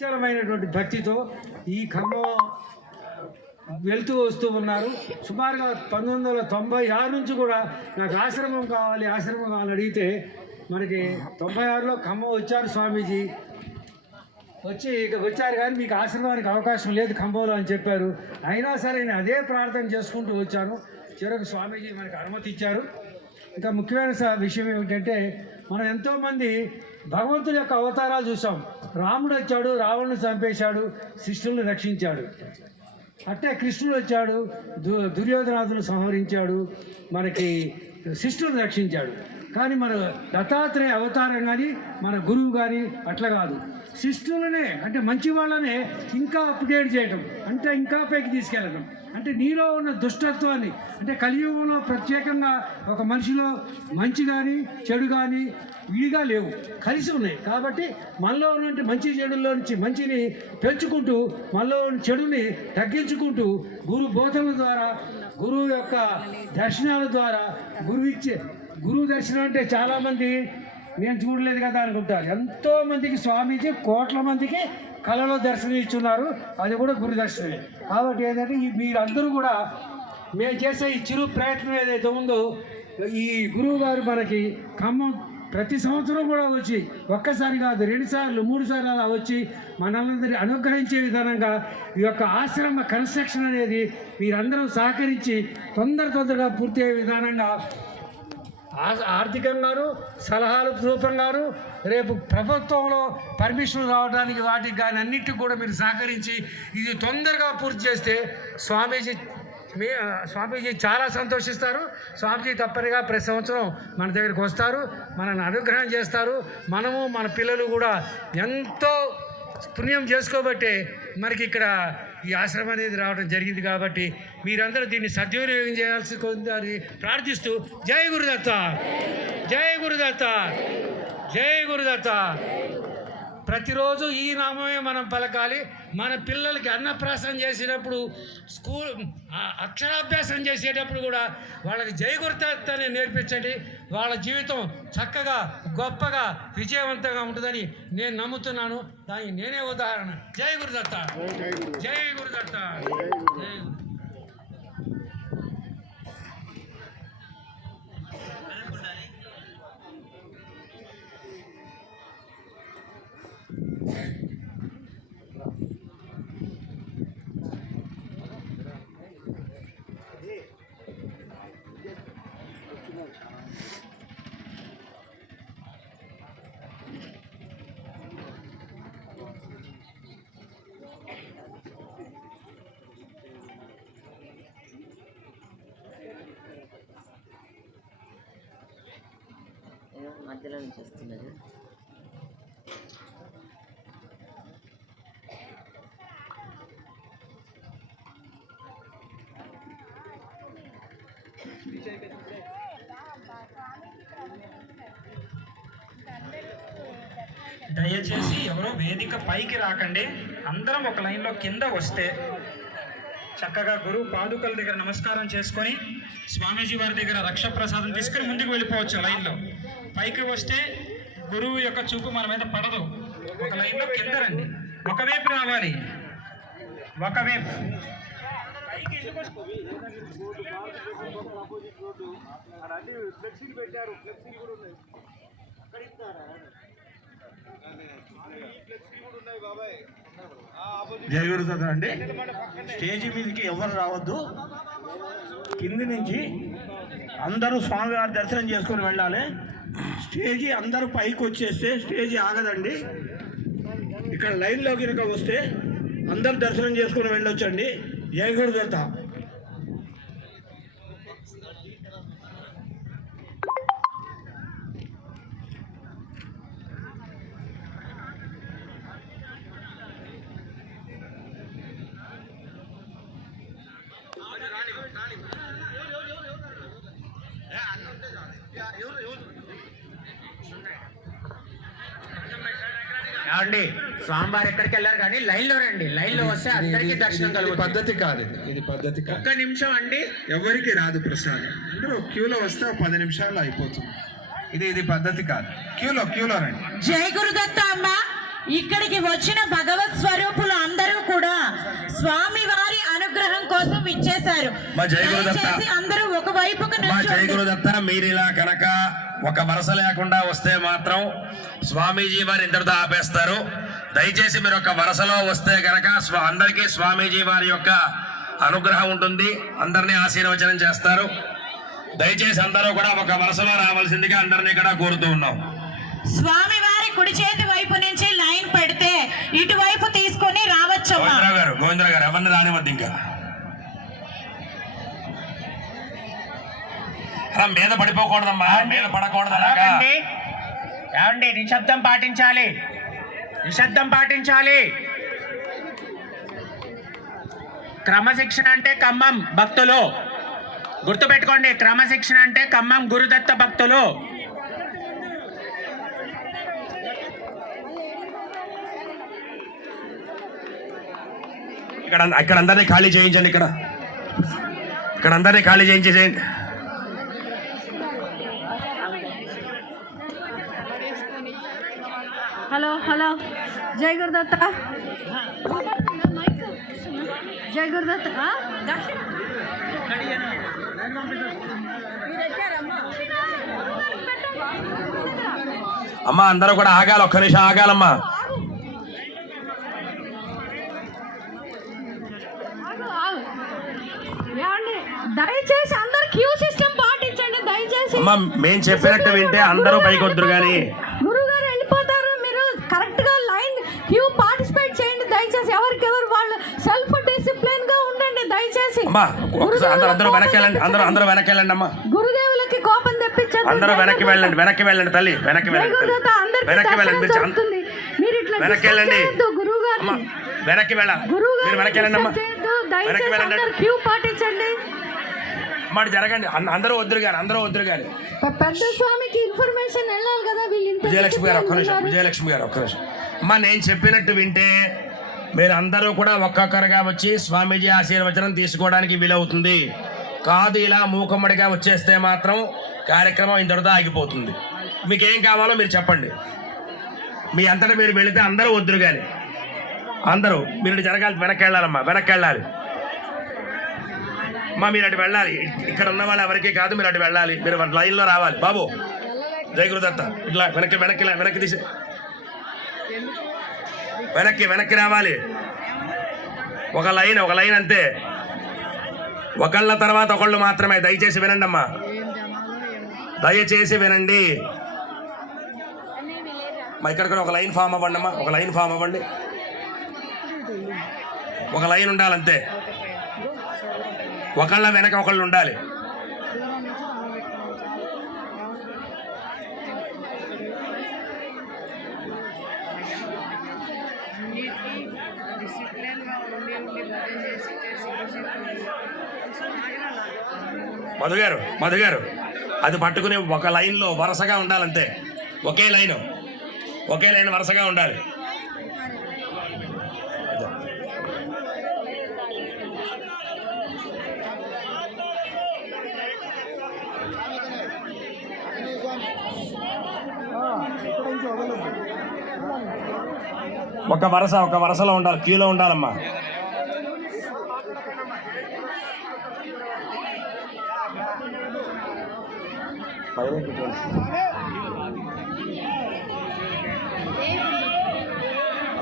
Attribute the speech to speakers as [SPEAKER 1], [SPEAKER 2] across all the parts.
[SPEAKER 1] విచారమైనటువంటి భక్తితో ఈ ఖమ్మం వెళ్తూ వస్తూ ఉన్నారు. సుమారుగా పంతొమ్మిది వందల తొంభై ఆరు నుంచి కూడా నాకు ఆశ్రమం కావాలి ఆశ్రమం కావాలని అడిగితే మనకి తొంభై ఆరులో ఖమ్మం వచ్చారు స్వామీజీ. వచ్చి ఇక వచ్చారు కానీ మీకు ఆశ్రమానికి అవకాశం లేదు ఖమ్మంలో అని చెప్పారు. అయినా సరే నేను అదే ప్రార్థన చేసుకుంటూ వచ్చాను. చివరకు స్వామీజీ మనకి అనుమతి ఇచ్చారు. ఇంకా ముఖ్యమైన స- విషయం ఏమిటంటే మనం ఎంతోమంది భగవంతుడి యొక్క అవతారాలు చూసాం. రాముడు వచ్చాడు రావణుని చంపేశాడు శిష్యుల్ని రక్షించాడు. అట్టే కృష్ణుడు వచ్చాడు దు దుర్యోధనాథులు సంహరించాడు మనకి శిష్యులను రక్షించాడు. కానీ మన దత్తాత్రేయ అవతారం కానీ మన గురువు కానీ అట్లా కాదు. శిష్యులనే అంటే మంచి వాళ్ళనే ఇంకా అప్డేట్ చేయటం అంటే ఇంకా పైకి తీసుకెళ్ళడం అంటే నీలో ఉన్న దుష్టత్వాన్ని అంటే కలియుగంలో ప్రత్యేకంగా ఒక మనిషిలో మంచి కానీ చెడు కానీ విడిగా లేవు. కలిసి ఉన్నాయి. కాబట్టి మనలో ఉన్న మంచి చెడుల్లో నుంచి మంచిని పెంచుకుంటూ మనలో ఉన్న చెడుని తగ్గించుకుంటూ గురు బోధనల ద్వారా గురువు యొక్క దర్శనాల ద్వారా గురువు ఇచ్చే గురువు దర్శనం అంటే చాలామంది నేను చూడలేదు కదా అనుకుంటారు. ఎంతో మందికి స్వామీజీ కోట్ల మందికి కళలో దర్శనం ఇచ్చున్నారు. అది కూడా గురు దర్శనమే. కాబట్టి ఏంటంటే మీరందరూ కూడా మేము చేసే ఈ చిరు ప్రయత్నం ఏదైతే ఉందో ఈ గురువు గారు మనకి ఖమ్మం ప్రతి సంవత్సరం కూడా వచ్చి ఒక్కసారి కాదు రెండు సార్లు మూడు సార్లు అలా వచ్చి మనందరి అనుగ్రహించే విధానంగా ఈ యొక్క ఆశ్రమ కన్స్ట్రక్షన్ అనేది మీరందరూ సహకరించి తొందర తొందరగా పూర్తి అయ్యే విధానంగా ఆర్థికంగాను సలహాలు రూపంగాను రేపు ప్రభుత్వంలో పర్మిషన్ రావడానికి వాటికి కానీ అన్నిటికి కూడా మీరు సహకరించి ఇది తొందరగా పూర్తి చేస్తే స్వామీజీ మీ స్వామీజీ చాలా సంతోషిస్తారు. స్వామీజీ తప్పనిగా ప్రతి సంవత్సరం మన దగ్గరికి వస్తారు. మనల్ని అనుగ్రహం చేస్తారు. మనము మన పిల్లలు కూడా ఎంతో పుణ్యం చేసుకోబట్టే మనకి ఇక్కడ ఈ ఆశ్రమం అనేది రావడం జరిగింది కాబట్టి మీరందరూ దీన్ని సద్వినియోగం చేయాల్సి కొందని ప్రార్థిస్తూ జై గురుదత్త జై గురుదత్త జై గురుదత్త. ప్రతిరోజు ఈ నామమే మనం పలకాలి. మన పిల్లలకి అన్నప్రాసన చేసినప్పుడు స్కూల్ అక్షరాభ్యాసం చేసేటప్పుడు కూడా వాళ్ళకి జై గురుదత్త అని నేర్పించండి. వాళ్ళ జీవితం చక్కగా గొప్పగా విజయవంతంగా ఉంటుందని నేను నమ్ముతున్నాను. దానికి నేనే ఉదాహరణ. జై గురుదత్త. జై గురుదత్త. జై గురు.
[SPEAKER 2] ఏదో మధ్యలో నుంచి వస్తున్నది
[SPEAKER 3] దయచేసి ఎవరో వేదిక పైకి రాకండి. అందరం ఒక లైన్లో కింద వస్తే చక్కగా గురువు పాదుకల దగ్గర నమస్కారం చేసుకొని స్వామీజీ వారి దగ్గర రక్ష ప్రసాదం తీసుకుని ముందుకు వెళ్ళిపోవచ్చు లైన్లో. పైకి వస్తే గురువు యొక్క చూపు మన మీద పడదు. ఒక లైన్లో కింద రండి. ఒకవైపు రావాలి. ఒకవైపు. పైకి
[SPEAKER 4] గురుదత్త అండి. స్టేజీ మీదకి ఎవరు రావద్దు. కింది నుంచి అందరూ స్వామివారి దర్శనం చేసుకొని వెళ్ళాలి. స్టేజీ అందరూ పైకి వచ్చేస్తే స్టేజీ ఆగదండి. ఇక్కడ లైన్లో కనుక వస్తే అందరు దర్శనం చేసుకొని వెళ్ళొచ్చండి. జయ గురుదత్త
[SPEAKER 5] ఏమండి? స్వామివారు ఎక్కడికి వెళ్ళారు కానీ లైన్లో రండి. లైన్లో వస్తే అందరికీ దర్శనం
[SPEAKER 6] ఇది
[SPEAKER 5] కలుగుతుంది.
[SPEAKER 6] పద్ధతి కాదు ఇది. ఇది పద్ధతి కాదు.
[SPEAKER 5] ఒక్క నిమిషం అండి.
[SPEAKER 6] ఎవరికి రాదు ప్రసాదం. అందరూ క్యూలో వస్తే ఒక పది నిమిషాల్లో అయిపోతుంది. ఇది ఇది పద్ధతి కాదు. క్యూలో క్యూలో రండి.
[SPEAKER 7] జై గురుదత్త అమ్మ. ఇక్కడికి వచ్చిన భగవత్ స్వరూపులు అందరూ కూడా స్వామి వారి అనుగ్రహం కోసం ఇచ్చేశారు అందరూ ఒక వైపుకు
[SPEAKER 8] మా జయ
[SPEAKER 7] నిల్చోండి.
[SPEAKER 8] గురుదత్త మీరు ఇలా కనుక ఒక వరస లేకుండా వస్తే మాత్రం స్వామీజీ వారు ఇంతటితో ఆపేస్తారు. దయచేసి మీరు ఒక వరసలో వస్తే కనుక స్వ- అందరికీ స్వామీజీ వారి యొక్క అనుగ్రహం ఉంటుంది. అందరినీ ఆశీర్వచనం చేస్తారు. దయచేసి అందరూ కూడా ఒక వరసలో రావాల్సిందిగా అందరినీ కూడా కోరుతూ ఉన్నాం.
[SPEAKER 7] స్వామి వారి కుడి చేతి వైపు నుంచి లైన్ పెడితే ఇటువైపు తీసుకొని రావచ్చమ్మా.
[SPEAKER 8] గోవిందరావు గారు గోవిందరావు గారు ఎవరిని రానివద్దు ఇంకా. అలా మీద పడిపోకూడదమ్మా మీద పడకూడదు?
[SPEAKER 5] ఏమండి నిశ్శబ్దం పాటించాలి. నిశ్శబ్దం పాటించాలి. క్రమశిక్షణ అంటే ఖమ్మం భక్తులు. గుర్తుపెట్టుకోండి క్రమశిక్షణ అంటే ఖమ్మం గురుదత్త భక్తులు.
[SPEAKER 8] ఇక్కడ ఇక్కడ అందరినీ ఖాళీ చేయించండి ఇక్కడ. ఇక్కడ అందరినీ ఖాళీ చేయించేసేయండి.
[SPEAKER 9] హలో. జై గురుదత్త జై గురుదత్త?
[SPEAKER 8] అమ్మా అందరూ కూడా ఆగాలి ఒక్క నిమిషం ఆగాలమ్మా.
[SPEAKER 9] దయచేసి అందరు క్యూ సిస్టమ్ పాటించండి దయచేసి
[SPEAKER 8] అమ్మా మేం చెప్పినట్టు వింటే అందరూ పైకి వద్దురు కానీ. అమ్మా ఒకసారి అందరూ అందరూ వెనక్కి వెళ్ళండి అందరూ అందరూ వెనక్కి వెళ్ళండి అమ్మా.
[SPEAKER 9] గురుదేవులకి కోపం తెప్పించండి
[SPEAKER 8] అందరూ వెనక్కి వెళ్ళండి వెనక్కి వెళ్ళండి తల్లి వెనక్కి వెళ్ళండి వెనక్కి వెళ్ళండి మీరు వెనక్కి వెళ్ళండి. అమ్మా వెనక్కి
[SPEAKER 9] గురువు
[SPEAKER 8] మీరు వెనక్కి వెళ్ళండి అమ్మా. వెనక్కి వెళ్ళండి.
[SPEAKER 9] క్యూ పాటించండి.
[SPEAKER 8] మాట జరగండి. అందరూ వద్దురు గారు అందరూ వద్దురు
[SPEAKER 9] పె- పెద్ద స్వామికి ఇన్ఫర్మేషన్ వెళ్ళాలి కదా వీళ్ళు
[SPEAKER 8] విజయలక్ష్మి గారు ఒక్క నిమిషం విజయలక్ష్మి గారు ఒక్క నిమిషం. అమ్మా నేను చెప్పినట్టు వింటే మీరు అందరూ కూడా ఒక్కొక్కరుగా వచ్చి స్వామీజీ ఆశీర్వచనం తీసుకోవడానికి వీలవుతుంది. కాదు ఇలా మూకమ్మడిగా వచ్చేస్తే మాత్రం కార్యక్రమం ఇంతటితో ఆగిపోతుంది. మీకేం కావాలో మీరు చెప్పండి. మీ అంతటా మీరు వెళితే అందరూ వద్దురు కానీ అందరూ మీరు ఇటు జరగాలి వెనక్కి వెళ్ళాలమ్మా వెనక్కి వెళ్ళాలి అమ్మా మీరు అటు వెళ్ళాలి. ఇక్కడ ఉన్న వాళ్ళు ఎవరికి కాదు మీరు అటు వెళ్ళాలి. మీరు లైన్లో రావాలి. బాబు జయగురుదత్త ఇట్లా వెనక్కి వెనక్కి వెనక్కి తీసి. వెనక్కి వెనక్కి రావాలి. ఒక లైన్ ఒక లైన్ అంతే. ఒకళ్ళ తర్వాత ఒకళ్ళు మాత్రమే. దయచేసి వినండి అమ్మా దయచేసి వినండి. మా ఇక్కడ కూడా ఒక లైన్ ఫామ్ అవ్వండి అమ్మా. ఒక లైన్ ఫామ్ అవ్వండి. ఒక లైన్ ఉండాలంతే. ఒకళ్ళ వెనక ఒకళ్ళు ఉండాలి. మధుగారు మధుగారు అది పట్టుకుని ఒక లైన్లో వరుసగా ఉండాలంతే ఒకే లైన్ ఒకే లైన్ వరుసగా ఉండాలి. ఒక వరస ఒక వరసలో ఉండాలి క్యూలో ఉండాలమ్మా.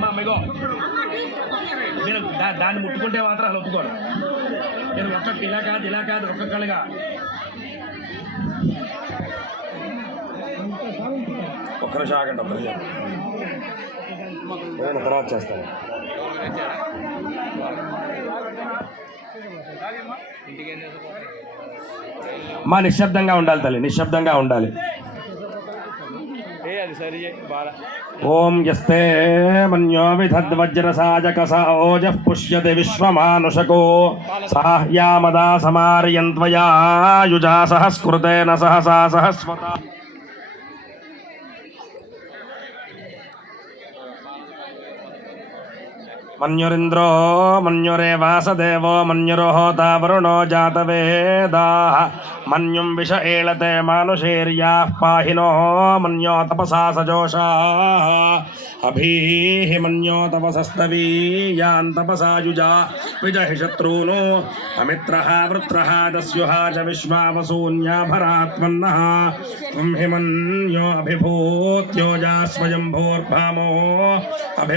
[SPEAKER 8] అమ్మాయిగో మీరు దా- దాన్ని ముట్టుకుంటే మాత్రం అసలు ఒప్పుకోరు నేను ఒక్క ఇలా కాదు ఇలా కాదు ఒక్కొక్కలుగా ఒక్క నిమిషం ఆగండి ఒక్క నిమిషం నేను తర్వాత చేస్తాను. మా నిశ్శబ్దంగా ఉండాలి తల్లి నిశ్శబ్దంగా ఉండాలి. ఓం యస్తే మన్యో విధద్వజ్రసాజకస ఓజః పుష్యతి విశ్వమానుషకో. సాహ్యామదా సమార్యంత్వయా యుజా సహస్కృతేన సహసా సహస్వత. मन्युरिन्द्रो, मन्युरे वासदेवो मन्युरोहोता वरुणो जातवेदाः। मन्युं विष एलते मानुषेर्याः पाहिनो, मन्यो तपसा सजोषाः। अभीः मन्यो तपसस्तवीयान् तपसायुजा विजहि शत्रूनो, अमित्रः वृत्रः, दस्युः च विश्वावसून्याभरात्मन्नः त्वं हि मन्यो अभिभूत्योजा स्वयम्भोर्भामो। अभि